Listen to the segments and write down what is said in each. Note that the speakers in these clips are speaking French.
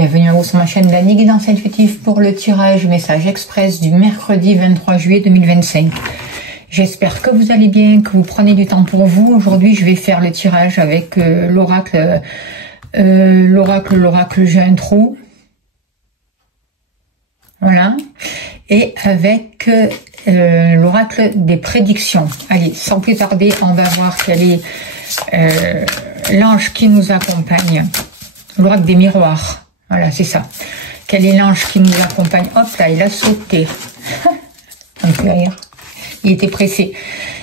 bienvenue à vous sur ma chaîne d'Annie Guidance Intuitive pour le tirage message express du mercredi 23 juillet 2025. J'espère que vous allez bien, que vous prenez du temps pour vous. Aujourd'hui, je vais faire le tirage avec l'oracle. L'oracle, j'ai un trou. Voilà. Et avec l'oracle des prédictions. Allez, sans plus tarder, on va voir quel est l'ange qui nous accompagne. L'oracle des miroirs. Voilà, c'est ça. Quel est l'ange qui nous accompagne? Hop là, il a sauté. On peut rire. Il était pressé.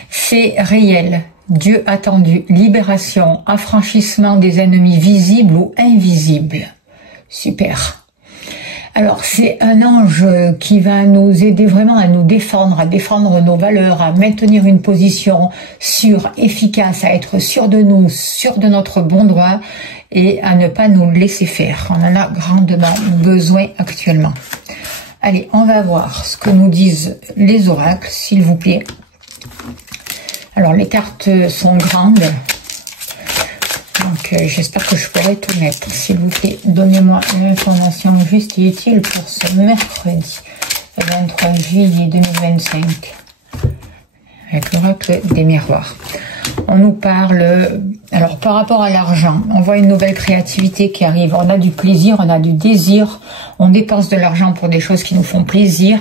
C'est réel. Dieu attendu. Libération. Affranchissement des ennemis visibles ou invisibles. Super. Alors, c'est un ange qui va nous aider vraiment à nous défendre, à défendre nos valeurs, à maintenir une position sûre, efficace, à être sûr de nous, sûr de notre bon droit et à ne pas nous laisser faire. On en a grandement besoin actuellement. Allez, on va voir ce que nous disent les oracles, s'il vous plaît. Alors, les cartes sont grandes. Donc, j'espère que je pourrai tout mettre. S'il vous plaît, donnez-moi l'information juste et utile pour ce mercredi 23 juillet 2025. Avec l'oracle des miroirs. On nous parle... Alors, par rapport à l'argent, on voit une nouvelle créativité qui arrive. On a du plaisir, on a du désir. On dépense de l'argent pour des choses qui nous font plaisir.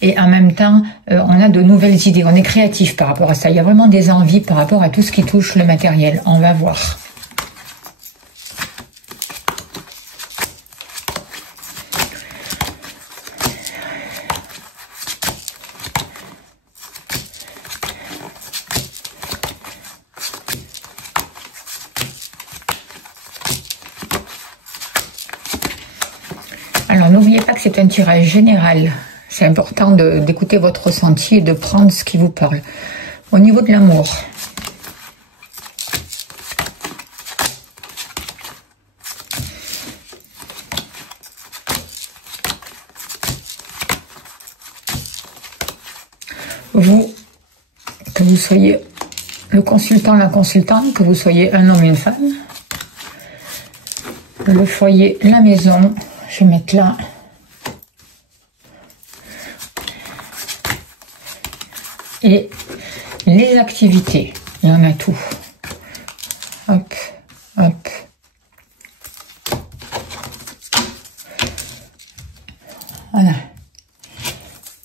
Et en même temps, on a de nouvelles idées. On est créatif par rapport à ça. Il y a vraiment des envies par rapport à tout ce qui touche le matériel. On va voir. Alors, n'oubliez pas que c'est un tirage général. C'est important d'écouter votre ressenti et de prendre ce qui vous parle. Au niveau de l'amour. Vous, que vous soyez le consultant, la consultante, que vous soyez un homme et une femme, le foyer, la maison... Je vais mettre là. Et les activités. Il y en a tout. Hop, hop. Voilà.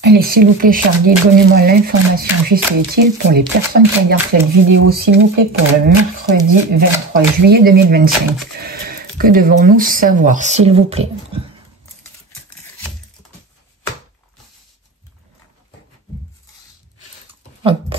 Allez, s'il vous plaît, chers guides, donnez-moi l'information juste et utile pour les personnes qui regardent cette vidéo, s'il vous plaît, pour le mercredi 23 juillet 2025. Que devons-nous savoir, s'il vous plaît? Hop.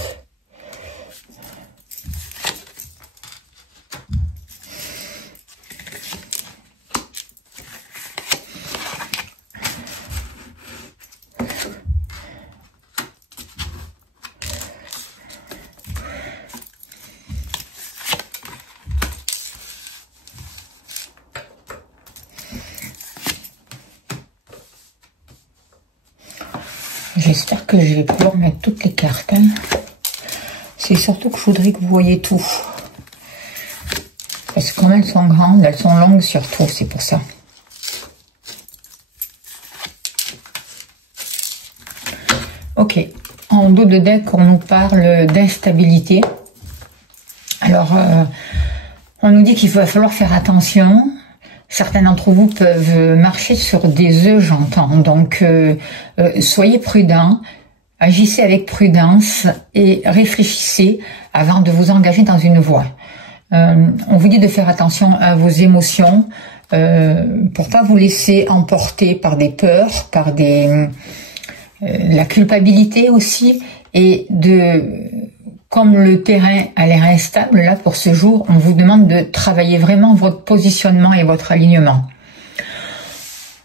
J'espère que je vais pouvoir mettre toutes les cartes. Hein. C'est surtout que je voudrais que vous voyez tout. Parce que comme elles sont grandes, elles sont longues surtout, c'est pour ça. Ok. En dos de deck, on nous parle d'instabilité. Alors, on nous dit qu'il va falloir faire attention. Certains d'entre vous peuvent marcher sur des œufs, j'entends. Donc, soyez prudents, agissez avec prudence et réfléchissez avant de vous engager dans une voie. On vous dit de faire attention à vos émotions pour pas vous laisser emporter par des peurs, par la culpabilité aussi, et comme le terrain a l'air instable, là, pour ce jour, on vous demande de travailler vraiment votre positionnement et votre alignement.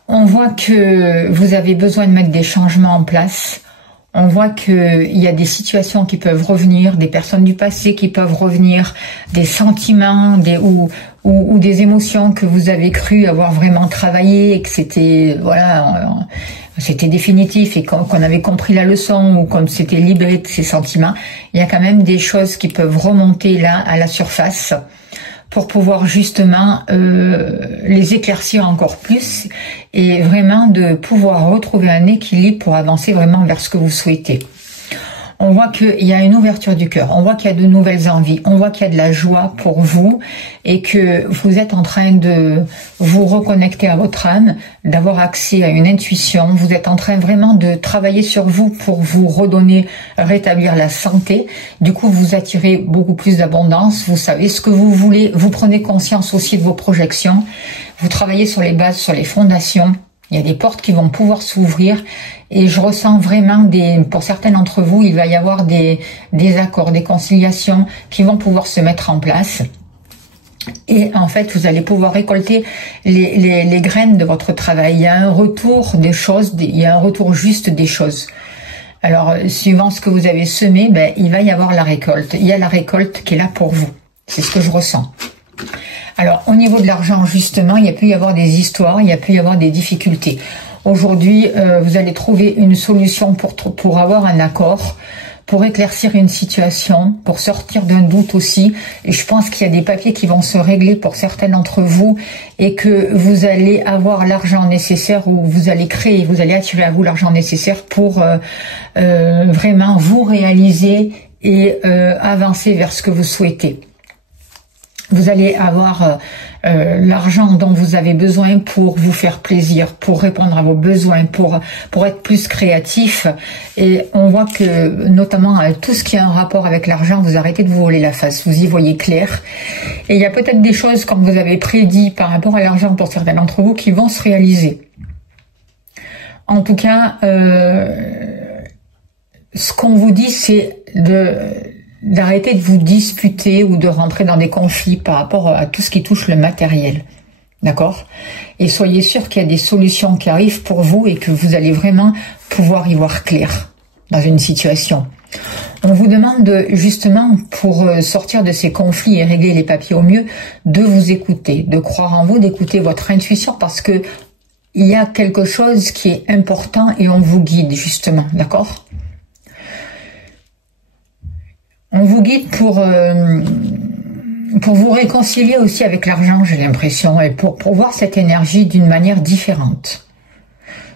On voit que vous avez besoin de mettre des changements en place. On voit qu'il y a des situations qui peuvent revenir, des personnes du passé qui peuvent revenir, des sentiments ou des émotions que vous avez cru avoir vraiment travaillé et que c'était, voilà, c'était définitif et qu'on avait compris la leçon ou qu'on s'était libéré de ces sentiments. Il y a quand même des choses qui peuvent remonter là à la surface pour pouvoir justement les éclaircir encore plus et vraiment de pouvoir retrouver un équilibre pour avancer vraiment vers ce que vous souhaitez. On voit qu'il y a une ouverture du cœur, on voit qu'il y a de nouvelles envies, on voit qu'il y a de la joie pour vous et que vous êtes en train de vous reconnecter à votre âme, d'avoir accès à une intuition. Vous êtes en train vraiment de travailler sur vous pour vous redonner, rétablir la santé. Du coup, vous attirez beaucoup plus d'abondance, vous savez ce que vous voulez, vous prenez conscience aussi de vos projections, vous travaillez sur les bases, sur les fondations. Il y a des portes qui vont pouvoir s'ouvrir et je ressens vraiment pour certains d'entre vous, il va y avoir des accords, des conciliations qui vont pouvoir se mettre en place. Et en fait, vous allez pouvoir récolter les graines de votre travail. Il y a un retour des choses, il y a un retour juste des choses. Alors, suivant ce que vous avez semé, il va y avoir la récolte. Il y a la récolte qui est là pour vous. C'est ce que je ressens. Alors, au niveau de l'argent, justement, il y a pu y avoir des histoires, il y a pu y avoir des difficultés. Aujourd'hui, vous allez trouver une solution pour avoir un accord, pour éclaircir une situation, pour sortir d'un doute aussi. Et je pense qu'il y a des papiers qui vont se régler pour certains d'entre vous et que vous allez avoir l'argent nécessaire ou vous allez créer, vous allez attirer à vous l'argent nécessaire pour vraiment vous réaliser et avancer vers ce que vous souhaitez. Vous allez avoir l'argent dont vous avez besoin pour vous faire plaisir, pour répondre à vos besoins, pour être plus créatif. Et on voit que, notamment, tout ce qui a un rapport avec l'argent, vous arrêtez de vous voler la face, vous y voyez clair. Et il y a peut-être des choses, comme vous avez prédit, par rapport à l'argent pour certains d'entre vous, qui vont se réaliser. En tout cas, ce qu'on vous dit, c'est d'arrêter de vous disputer ou de rentrer dans des conflits par rapport à tout ce qui touche le matériel. D'accord? Et soyez sûr qu'il y a des solutions qui arrivent pour vous et que vous allez vraiment pouvoir y voir clair dans une situation. On vous demande justement, pour sortir de ces conflits et régler les papiers au mieux, de vous écouter, de croire en vous, d'écouter votre intuition parce que il y a quelque chose qui est important et on vous guide justement. D'accord? On vous guide pour vous réconcilier aussi avec l'argent, j'ai l'impression, et pour voir cette énergie d'une manière différente.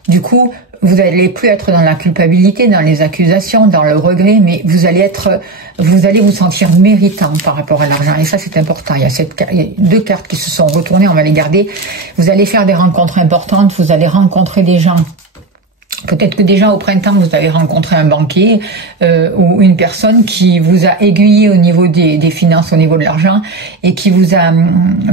Du coup, vous n'allez plus être dans la culpabilité, dans les accusations, dans le regret, mais vous allez vous sentir méritant par rapport à l'argent. Et ça, c'est important. Il y a deux cartes qui se sont retournées, on va les garder. Vous allez faire des rencontres importantes, vous allez rencontrer des gens. Peut-être que déjà au printemps, vous avez rencontré un banquier ou une personne qui vous a aiguillé au niveau des finances, au niveau de l'argent, et qui vous a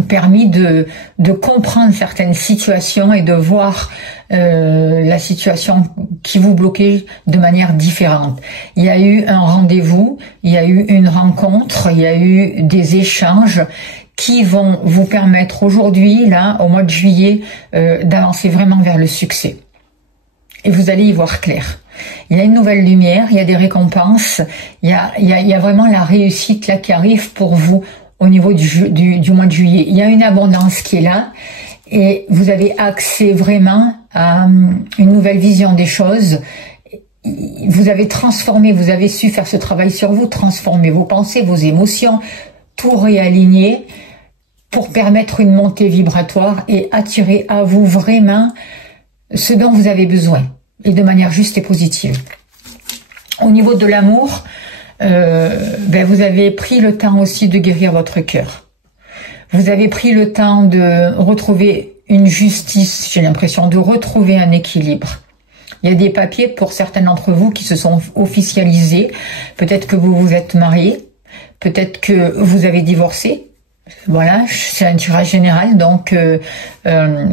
permis de comprendre certaines situations et de voir la situation qui vous bloquait de manière différente. Il y a eu un rendez-vous, il y a eu une rencontre, il y a eu des échanges qui vont vous permettre aujourd'hui, là, au mois de juillet, d'avancer vraiment vers le succès. Et vous allez y voir clair. Il y a une nouvelle lumière, il y a des récompenses, il y a vraiment la réussite là qui arrive pour vous au niveau du mois de juillet. Il y a une abondance qui est là et vous avez accès vraiment à une nouvelle vision des choses. Vous avez transformé, vous avez su faire ce travail sur vous, transformer vos pensées, vos émotions, tout réaligner pour permettre une montée vibratoire et attirer à vous vraiment ce dont vous avez besoin, et de manière juste et positive. Au niveau de l'amour, vous avez pris le temps aussi de guérir votre cœur. Vous avez pris le temps de retrouver une justice, j'ai l'impression, de retrouver un équilibre. Il y a des papiers pour certains d'entre vous qui se sont officialisés. Peut-être que vous vous êtes mariés, peut-être que vous avez divorcé. Voilà, c'est un tirage général, donc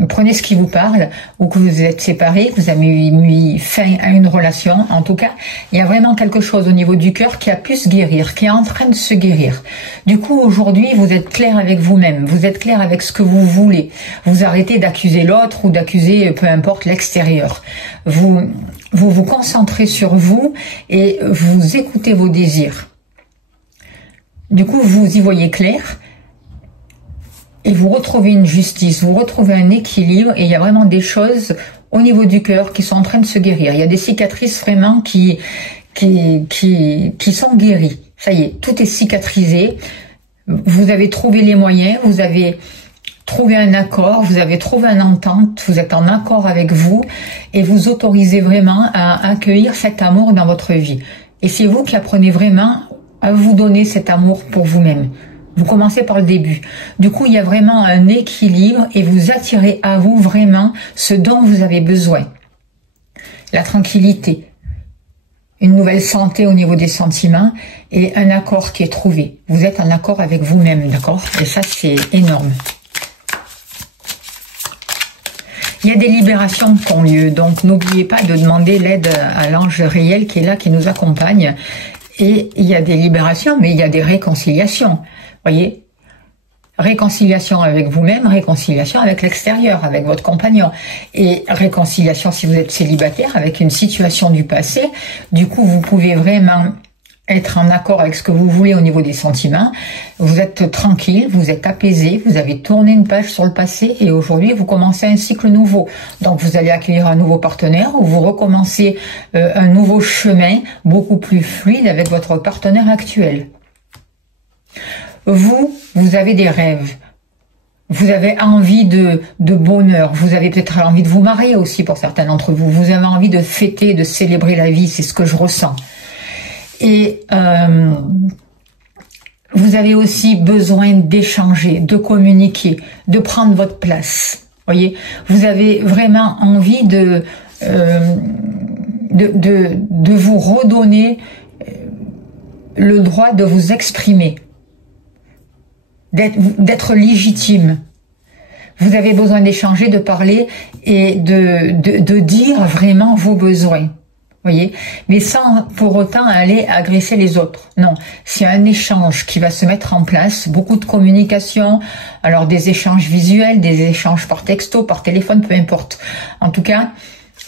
prenez ce qui vous parle, ou que vous êtes séparés, que vous avez mis fin à une relation. En tout cas, il y a vraiment quelque chose au niveau du cœur qui a pu se guérir, qui est en train de se guérir. Du coup, aujourd'hui, vous êtes clair avec vous-même, vous êtes clair avec ce que vous voulez. Vous arrêtez d'accuser l'autre ou d'accuser, peu importe, l'extérieur. Vous concentrez sur vous et vous écoutez vos désirs. Du coup, vous y voyez clair. Et vous retrouvez une justice, vous retrouvez un équilibre et il y a vraiment des choses au niveau du cœur qui sont en train de se guérir. Il y a des cicatrices vraiment qui sont guéries. Ça y est, tout est cicatrisé. Vous avez trouvé les moyens, vous avez trouvé un accord, vous avez trouvé une entente, vous êtes en accord avec vous et vous autorisez vraiment à accueillir cet amour dans votre vie. Et c'est vous qui apprenez vraiment à vous donner cet amour pour vous-même. Vous commencez par le début. Du coup, il y a vraiment un équilibre et vous attirez à vous vraiment ce dont vous avez besoin. La tranquillité, une nouvelle santé au niveau des sentiments et un accord qui est trouvé. Vous êtes en accord avec vous-même, d'accord? Et ça, c'est énorme. Il y a des libérations qui ont lieu, donc n'oubliez pas de demander l'aide à l'ange réel qui est là, qui nous accompagne. Et il y a des libérations, mais il y a des réconciliations. Voyez, réconciliation avec vous-même, réconciliation avec l'extérieur, avec votre compagnon. Et réconciliation si vous êtes célibataire avec une situation du passé. Du coup, vous pouvez vraiment être en accord avec ce que vous voulez au niveau des sentiments. Vous êtes tranquille, vous êtes apaisé, vous avez tourné une page sur le passé et aujourd'hui, vous commencez un cycle nouveau. Donc, vous allez accueillir un nouveau partenaire ou vous recommencez un nouveau chemin beaucoup plus fluide avec votre partenaire actuel. Vous avez des rêves. Vous avez envie de bonheur. Vous avez peut-être envie de vous marier aussi pour certains d'entre vous. Vous avez envie de fêter, de célébrer la vie. C'est ce que je ressens. Et vous avez aussi besoin d'échanger, de communiquer, de prendre votre place. Voyez, vous avez vraiment envie de vous redonner le droit de vous exprimer, d'être légitime. Vous avez besoin d'échanger, de parler et de dire vraiment vos besoins. Voyez, mais sans pour autant aller agresser les autres. Non, c'est un échange qui va se mettre en place, beaucoup de communication, alors des échanges visuels, des échanges par texto, par téléphone, peu importe. En tout cas,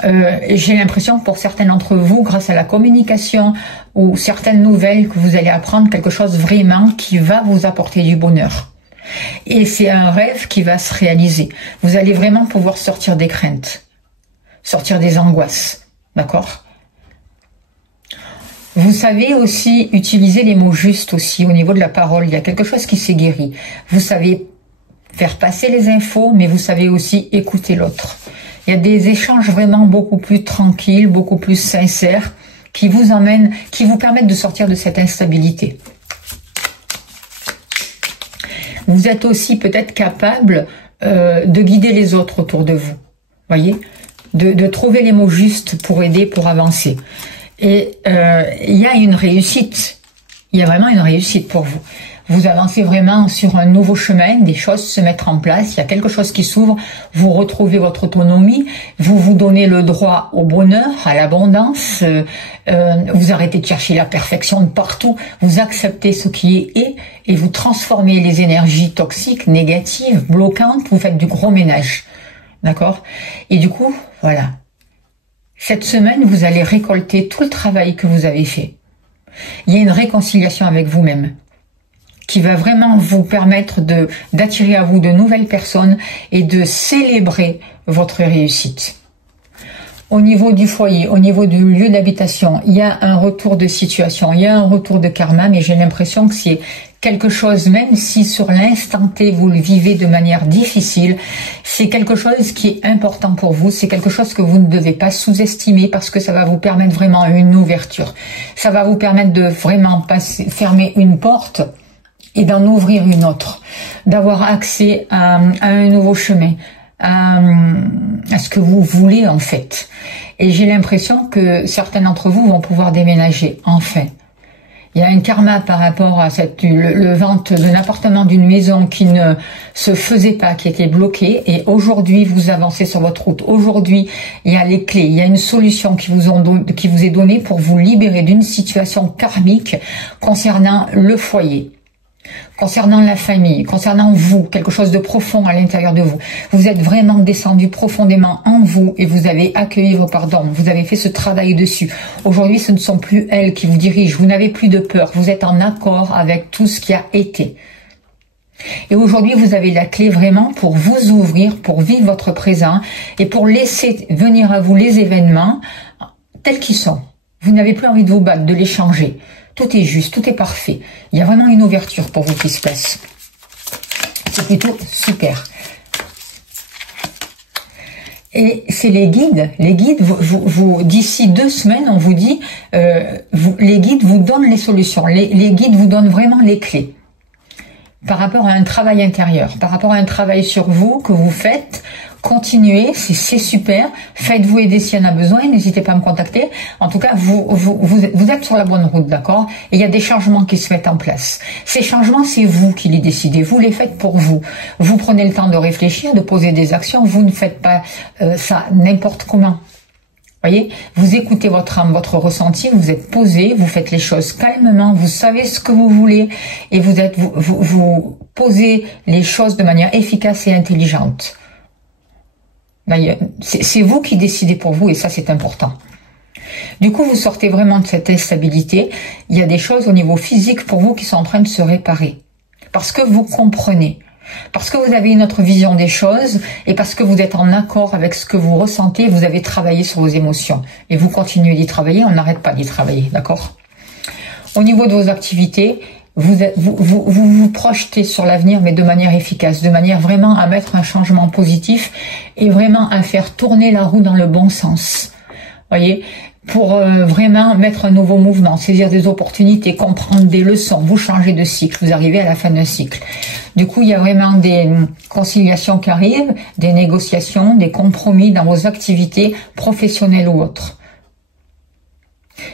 j'ai l'impression que pour certains d'entre vous, grâce à la communication ou certaines nouvelles, que vous allez apprendre quelque chose vraiment qui va vous apporter du bonheur. Et c'est un rêve qui va se réaliser. Vous allez vraiment pouvoir sortir des craintes, sortir des angoisses, d'accord ? Vous savez aussi utiliser les mots justes aussi au niveau de la parole. Il y a quelque chose qui s'est guéri. Vous savez faire passer les infos, mais vous savez aussi écouter l'autre. Il y a des échanges vraiment beaucoup plus tranquilles, beaucoup plus sincères, qui vous emmènent, qui vous permettent de sortir de cette instabilité. Vous êtes aussi peut-être capable de guider les autres autour de vous. Voyez, de trouver les mots justes pour aider, pour avancer. Et il y a une réussite, il y a vraiment une réussite pour vous. Vous avancez vraiment sur un nouveau chemin, des choses se mettent en place, il y a quelque chose qui s'ouvre, vous retrouvez votre autonomie, vous vous donnez le droit au bonheur, à l'abondance, vous arrêtez de chercher la perfection de partout, vous acceptez ce qui est et vous transformez les énergies toxiques, négatives, bloquantes, vous faites du gros ménage. D'accord? Et du coup, voilà. Cette semaine, vous allez récolter tout le travail que vous avez fait. Il y a une réconciliation avec vous-même qui va vraiment vous permettre d'attirer à vous de nouvelles personnes et de célébrer votre réussite. Au niveau du foyer, au niveau du lieu d'habitation, il y a un retour de situation, il y a un retour de karma, mais j'ai l'impression que c'est quelque chose, même si sur l'instant T vous le vivez de manière difficile, c'est quelque chose qui est important pour vous, c'est quelque chose que vous ne devez pas sous-estimer parce que ça va vous permettre vraiment une ouverture. Ça va vous permettre de vraiment fermer une porte et d'en ouvrir une autre, d'avoir accès à un nouveau chemin, à ce que vous voulez en fait. Et j'ai l'impression que certains d'entre vous vont pouvoir déménager, enfin. Il y a un karma par rapport à le vente d'un appartement, d'une maison qui ne se faisait pas, qui était bloquée. Et aujourd'hui, vous avancez sur votre route. Aujourd'hui, il y a les clés. Il y a une solution qui vous est donnée pour vous libérer d'une situation karmique concernant le foyer, concernant la famille, concernant vous, quelque chose de profond à l'intérieur de vous. Vous êtes vraiment descendu profondément en vous et vous avez accueilli vos pardons. Vous avez fait ce travail dessus. Aujourd'hui, ce ne sont plus elles qui vous dirigent. Vous n'avez plus de peur. Vous êtes en accord avec tout ce qui a été. Et aujourd'hui, vous avez la clé vraiment pour vous ouvrir, pour vivre votre présent et pour laisser venir à vous les événements tels qu'ils sont. Vous n'avez plus envie de vous battre, de les changer. Tout est juste, tout est parfait. Il y a vraiment une ouverture pour vous qui se passe. C'est plutôt super. Et c'est les guides. Les guides, d'ici 2 semaines, on vous dit, les guides vous donnent les solutions. Les guides vous donnent vraiment les clés. Par rapport à un travail intérieur, par rapport à un travail sur vous que vous faites, continuez, c'est super. Faites-vous aider s'il y en a besoin, n'hésitez pas à me contacter. En tout cas, vous êtes sur la bonne route, d'accord? Et il y a des changements qui se mettent en place. Ces changements, c'est vous qui les décidez, vous les faites pour vous. Vous prenez le temps de réfléchir, de poser des actions, vous ne faites pas ça n'importe comment. Voyez, vous écoutez votre âme, votre ressenti, vous êtes posé, vous faites les choses calmement, vous savez ce que vous voulez et vous posez les choses de manière efficace et intelligente. C'est vous qui décidez pour vous et ça c'est important. Du coup, vous sortez vraiment de cette instabilité. Il y a des choses au niveau physique pour vous qui sont en train de se réparer. Parce que vous comprenez. Parce que vous avez une autre vision des choses et parce que vous êtes en accord avec ce que vous ressentez, vous avez travaillé sur vos émotions. Et vous continuez d'y travailler, on n'arrête pas d'y travailler, d'accord? Au niveau de vos activités, vous projetez sur l'avenir, mais de manière efficace, de manière vraiment à mettre un changement positif et vraiment à faire tourner la roue dans le bon sens. Voyez, pour vraiment mettre un nouveau mouvement, saisir des opportunités, comprendre des leçons, vous changez de cycle, vous arrivez à la fin d'un cycle. Du coup, il y a vraiment des conciliations qui arrivent, des négociations, des compromis dans vos activités professionnelles ou autres.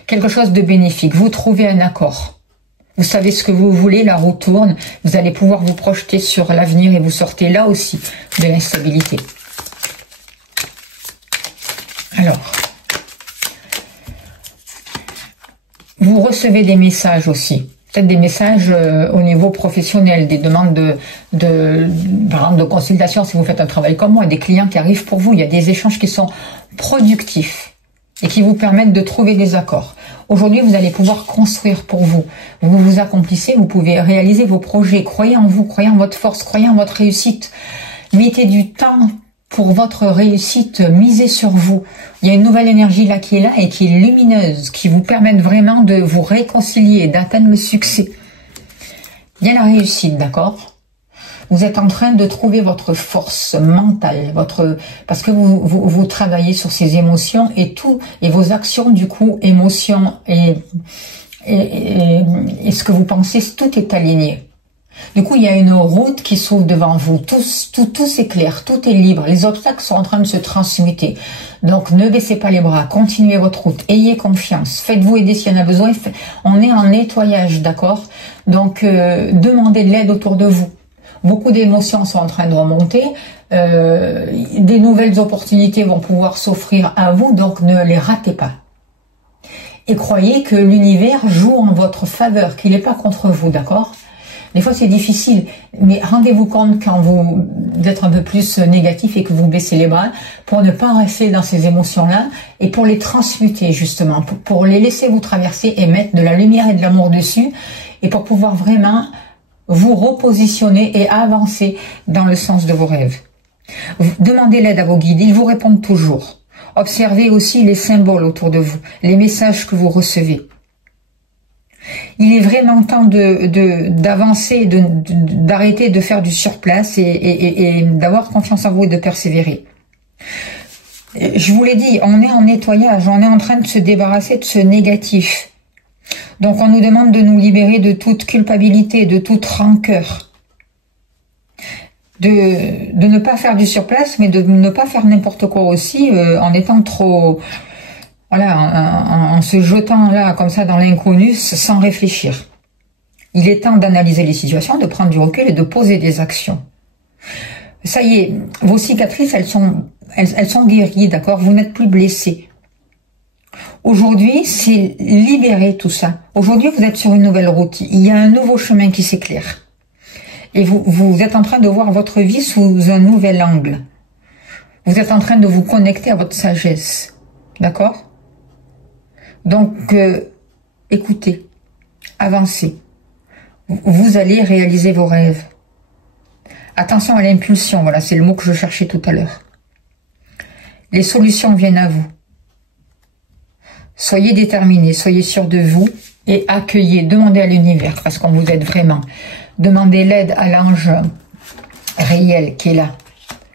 Quelque chose de bénéfique, vous trouvez un accord. Vous savez ce que vous voulez, la roue tourne, vous allez pouvoir vous projeter sur l'avenir et vous sortez là aussi de l'instabilité. Alors, vous recevez des messages aussi. Peut-être des messages au niveau professionnel, des demandes par exemple de consultation si vous faites un travail comme moi, des clients qui arrivent pour vous. Il y a des échanges qui sont productifs et qui vous permettent de trouver des accords. Aujourd'hui, vous allez pouvoir construire pour vous. Vous vous accomplissez, vous pouvez réaliser vos projets. Croyez en vous, croyez en votre force, croyez en votre réussite. Mettez du temps pour votre réussite, misez sur vous. Il y a une nouvelle énergie là qui est là et qui est lumineuse, qui vous permet vraiment de vous réconcilier, d'atteindre le succès. Il y a la réussite, d'accord? Vous êtes en train de trouver votre force mentale, parce que vous travaillez sur ces émotions et vos actions, du coup, émotions et ce que vous pensez, tout est aligné. Du coup, il y a une route qui s'ouvre devant vous. Tout s'éclaire, tout est libre. Les obstacles sont en train de se transmuter. Donc, ne baissez pas les bras. Continuez votre route. Ayez confiance. Faites-vous aider s'il y en a besoin. On est en nettoyage, d'accord? Donc, demandez de l'aide autour de vous. Beaucoup d'émotions sont en train de remonter. Des nouvelles opportunités vont pouvoir s'offrir à vous. Donc, ne les ratez pas. Et croyez que l'univers joue en votre faveur, qu'il n'est pas contre vous, d'accord? Des fois, c'est difficile, mais rendez-vous compte quand vous êtes un peu plus négatif et que vous baissez les bras pour ne pas rester dans ces émotions-là et pour les transmuter, justement, pour les laisser vous traverser et mettre de la lumière et de l'amour dessus et pour pouvoir vraiment vous repositionner et avancer dans le sens de vos rêves. Demandez l'aide à vos guides, ils vous répondent toujours. Observez aussi les symboles autour de vous, les messages que vous recevez. Il est vraiment temps d'avancer, d'arrêter de faire du surplace et d'avoir confiance en vous et de persévérer. Je vous l'ai dit, on est en nettoyage, on est en train de se débarrasser de ce négatif. Donc on nous demande de nous libérer de toute culpabilité, de toute rancœur. De ne pas faire du surplace, mais de ne pas faire n'importe quoi aussi en étant trop... Voilà, en se jetant là, comme ça, dans l'inconnu, sans réfléchir. Il est temps d'analyser les situations, de prendre du recul et de poser des actions. Ça y est, vos cicatrices, elles sont guéries, d'accord? Vous n'êtes plus blessés. Aujourd'hui, c'est libérer tout ça. Aujourd'hui, vous êtes sur une nouvelle route. Il y a un nouveau chemin qui s'éclaire. Et vous êtes en train de voir votre vie sous un nouvel angle. Vous êtes en train de vous connecter à votre sagesse. D'accord? Donc, écoutez, avancez. Vous allez réaliser vos rêves. Attention à l'impulsion, voilà, c'est le mot que je cherchais tout à l'heure. Les solutions viennent à vous. Soyez déterminés, soyez sûrs de vous et accueillez, demandez à l'univers, parce qu'on vous aide vraiment. Demandez l'aide à l'ange réel qui est là,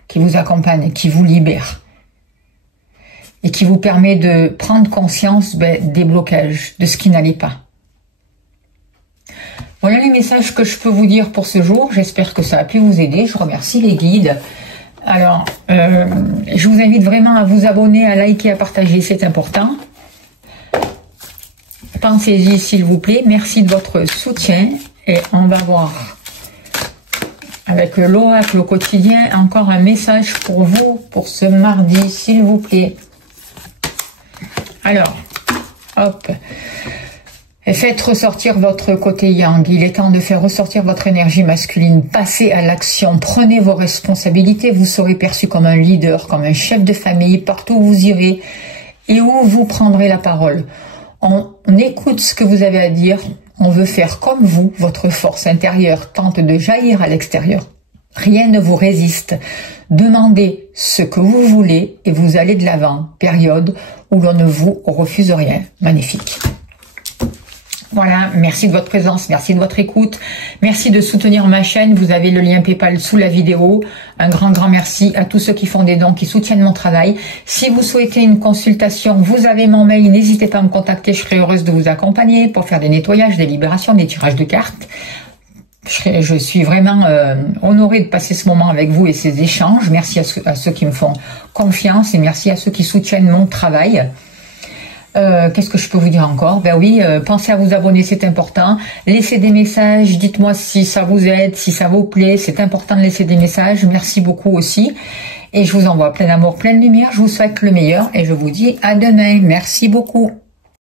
qui vous accompagne, qui vous libère et qui vous permet de prendre conscience des blocages, de ce qui n'allait pas. Voilà les messages que je peux vous dire pour ce jour. J'espère que ça a pu vous aider. Je remercie les guides. Alors, je vous invite vraiment à vous abonner, à liker, à partager, c'est important. Pensez-y s'il vous plaît. Merci de votre soutien. Et on va voir avec l'oracle au quotidien encore un message pour vous pour ce mardi, s'il vous plaît. Alors, hop. Faites ressortir votre côté yang. Il est temps de faire ressortir votre énergie masculine. Passez à l'action. Prenez vos responsabilités. Vous serez perçu comme un leader, comme un chef de famille, partout où vous irez et où vous prendrez la parole. On écoute ce que vous avez à dire. On veut faire comme vous. Votre force intérieure tente de jaillir à l'extérieur. Rien ne vous résiste. Demandez ce que vous voulez et vous allez de l'avant. Période où l'on ne vous refuse rien. Magnifique. Voilà, merci de votre présence, merci de votre écoute, merci de soutenir ma chaîne, vous avez le lien PayPal sous la vidéo. Un grand merci à tous ceux qui font des dons, qui soutiennent mon travail. Si vous souhaitez une consultation, vous avez mon mail, n'hésitez pas à me contacter, je serai heureuse de vous accompagner pour faire des nettoyages, des libérations, des tirages de cartes. Je suis vraiment honorée de passer ce moment avec vous et ces échanges. Merci à ceux qui me font confiance et merci à ceux qui soutiennent mon travail. Qu'est-ce que je peux vous dire encore? Ben oui, pensez à vous abonner, c'est important. Laissez des messages, dites-moi si ça vous aide, si ça vous plaît. C'est important de laisser des messages. Merci beaucoup aussi. Et je vous envoie plein d'amour, plein de lumière. Je vous souhaite le meilleur et je vous dis à demain. Merci beaucoup.